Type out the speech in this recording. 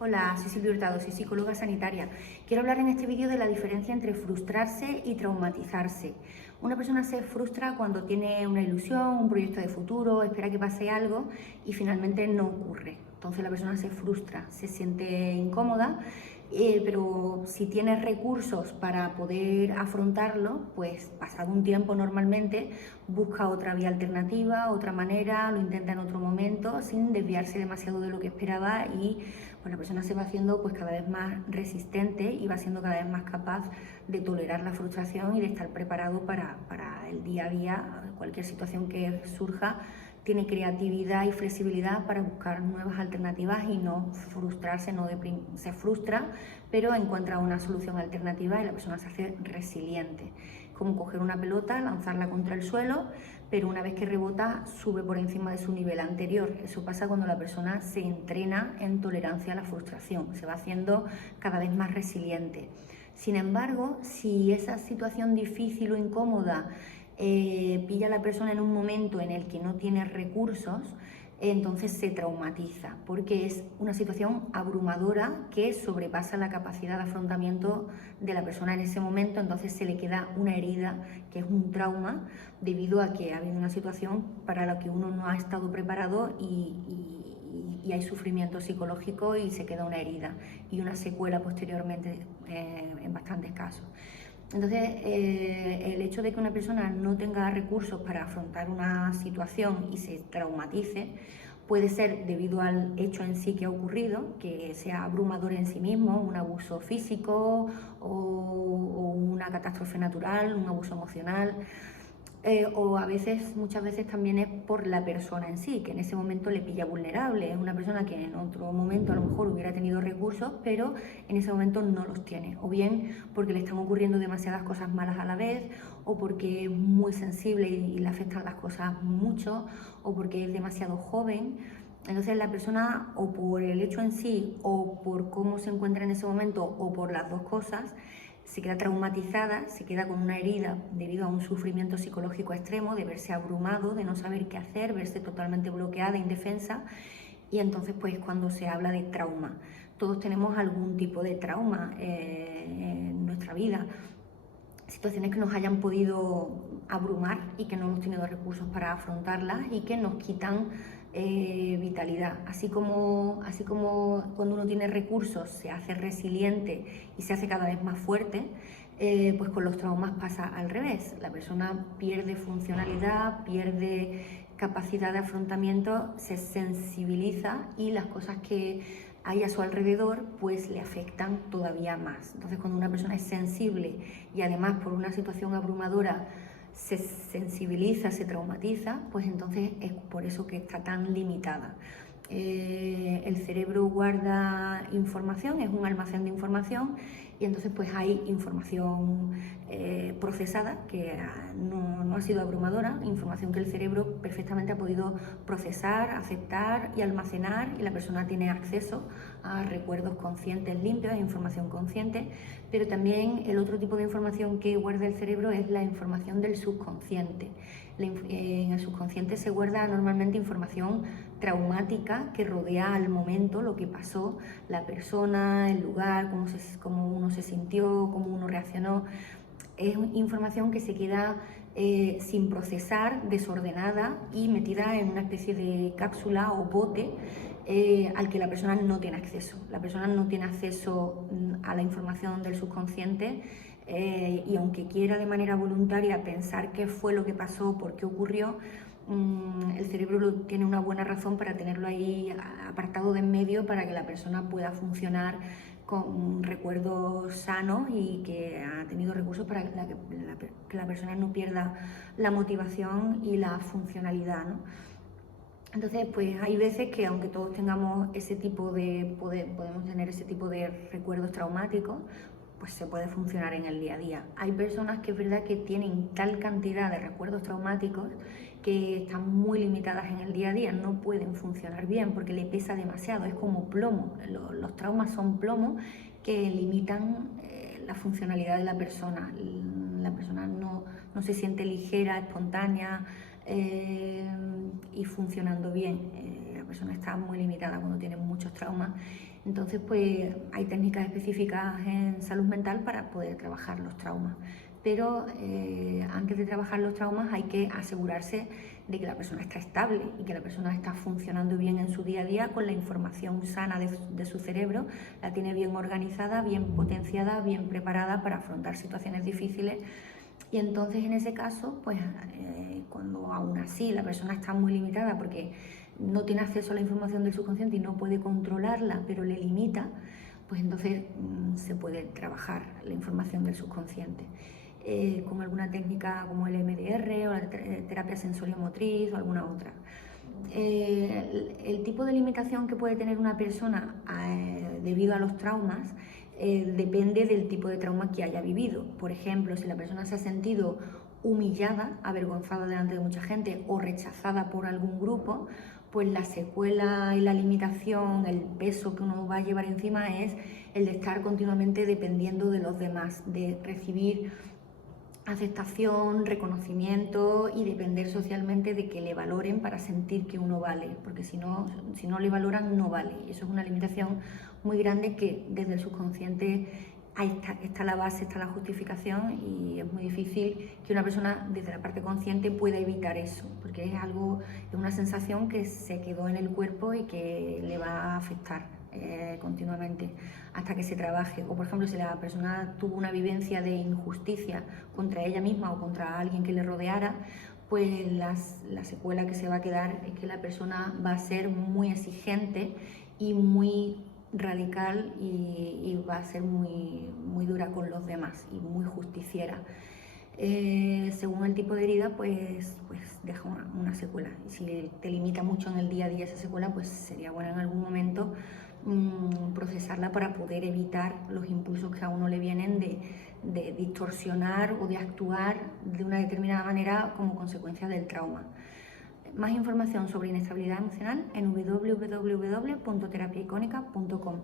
Hola, soy Silvia Hurtado, soy psicóloga sanitaria. Quiero hablar en este vídeo de la diferencia entre frustrarse y traumatizarse. Una persona se frustra cuando tiene una ilusión, un proyecto de futuro, espera que pase algo y finalmente no ocurre. Entonces la persona se frustra, se siente incómoda, pero si tiene recursos para poder afrontarlo, pues pasado un tiempo normalmente busca otra vía alternativa, otra manera, lo intenta en otro momento sin desviarse demasiado de lo que esperaba y pues la persona se va haciendo pues cada vez más resistente y va siendo cada vez más capaz de tolerar la frustración y de estar preparado para el día a día. Cualquier situación que surja tiene creatividad y flexibilidad para buscar nuevas alternativas y no frustrarse, se frustra, pero encuentra una solución alternativa y la persona se hace resiliente. Como coger una pelota, lanzarla contra el suelo, pero una vez que rebota sube por encima de su nivel anterior. Eso pasa cuando la persona se entrena en tolerancia a la frustración, se va haciendo cada vez más resiliente. Sin embargo, si esa situación difícil o incómoda pilla a la persona en un momento en el que no tiene recursos, entonces se traumatiza, porque es una situación abrumadora que sobrepasa la capacidad de afrontamiento de la persona en ese momento. Entonces se le queda una herida, que es un trauma, debido a que ha habido una situación para la que uno no ha estado preparado y hay sufrimiento psicológico y se queda una herida y una secuela posteriormente en bastantes casos. Entonces, el hecho de que una persona no tenga recursos para afrontar una situación y se traumatice puede ser debido al hecho en sí que ha ocurrido, que sea abrumador en sí mismo, un abuso físico o una catástrofe natural, un abuso emocional. O muchas veces también es por la persona en sí, que en ese momento le pilla vulnerable. Es una persona que en otro momento a lo mejor hubiera tenido recursos, pero en ese momento no los tiene. O bien porque le están ocurriendo demasiadas cosas malas a la vez, o porque es muy sensible y le afectan las cosas mucho, o porque es demasiado joven. Entonces la persona, o por el hecho en sí, o por cómo se encuentra en ese momento, o por las dos cosas, se queda traumatizada, se queda con una herida debido a un sufrimiento psicológico extremo, de verse abrumado, de no saber qué hacer, verse totalmente bloqueada, indefensa. Y entonces pues cuando se habla de trauma, todos tenemos algún tipo de trauma en nuestra vida, situaciones que nos hayan podido abrumar y que no hemos tenido recursos para afrontarlas y que nos quitan vitalidad. Así como cuando uno tiene recursos se hace resiliente y se hace cada vez más fuerte, pues con los traumas pasa al revés. La persona pierde funcionalidad, pierde capacidad de afrontamiento, se sensibiliza y las cosas que hay a su alrededor pues le afectan todavía más. Entonces cuando una persona es sensible y además por una situación abrumadora se sensibiliza, se traumatiza, pues entonces es por eso que está tan limitada. El cerebro guarda información, es un almacén de información y entonces pues hay información procesada que no ha sido abrumadora, información que el cerebro perfectamente ha podido procesar, aceptar y almacenar, y la persona tiene acceso a recuerdos conscientes limpios, a información consciente. Pero también el otro tipo de información que guarda el cerebro es la información del subconsciente. En el subconsciente se guarda normalmente información traumática que rodea al momento, lo que pasó, la persona, el lugar, cómo uno se sintió, cómo uno reaccionó. Es información que se queda sin procesar, desordenada y metida en una especie de cápsula o bote al que la persona no tiene acceso. La persona no tiene acceso a la información del subconsciente y aunque quiera de manera voluntaria pensar qué fue lo que pasó, por qué ocurrió, el cerebro tiene una buena razón para tenerlo ahí apartado de en medio para que la persona pueda funcionar con recuerdos sanos y que ha tenido recursos para que la persona no pierda la motivación y la funcionalidad, ¿no? Entonces, pues hay veces que aunque todos tengamos podemos tener ese tipo de recuerdos traumáticos, pues se puede funcionar en el día a día. Hay personas que es verdad que tienen tal cantidad de recuerdos traumáticos que están muy limitadas en el día a día, no pueden funcionar bien porque le pesa demasiado, es como plomo. Los traumas son plomo que limitan la funcionalidad de la persona. La persona no se siente ligera, espontánea y funcionando bien. La persona está muy limitada cuando tiene muchos traumas Entonces, pues hay técnicas específicas en salud mental para poder trabajar los traumas. Pero antes de trabajar los traumas hay que asegurarse de que la persona está estable y que la persona está funcionando bien en su día a día con la información sana de su cerebro, la tiene bien organizada, bien potenciada, bien preparada para afrontar situaciones difíciles. Y entonces en ese caso, pues cuando aún así la persona está muy limitada porque no tiene acceso a la información del subconsciente y no puede controlarla, pero le limita, pues entonces se puede trabajar la información del subconsciente. Con alguna técnica como el MDR o la terapia sensoriomotriz o alguna otra. El tipo de limitación que puede tener una persona debido a los traumas depende del tipo de trauma que haya vivido. Por ejemplo, si la persona se ha sentido humillada, avergonzada delante de mucha gente o rechazada por algún grupo, pues la secuela y la limitación, el peso que uno va a llevar encima es el de estar continuamente dependiendo de los demás, de recibir aceptación, reconocimiento y depender socialmente de que le valoren para sentir que uno vale, porque si no le valoran no vale. Y eso es una limitación muy grande que desde el subconsciente ahí está la base, está la justificación, y es muy difícil que una persona desde la parte consciente pueda evitar eso, porque es una sensación que se quedó en el cuerpo y que le va a afectar continuamente hasta que se trabaje. O por ejemplo, si la persona tuvo una vivencia de injusticia contra ella misma o contra alguien que le rodeara, pues la secuela que se va a quedar es que la persona va a ser muy exigente y muy radical y va a ser muy dura con los demás y muy justiciera. Según el tipo de herida, pues deja una secuela. Y si te limita mucho en el día a día esa secuela, pues sería bueno en algún momento procesarla para poder evitar los impulsos que a uno le vienen de distorsionar o de actuar de una determinada manera como consecuencia del trauma. Más información sobre inestabilidad emocional en www.terapiaicónica.com.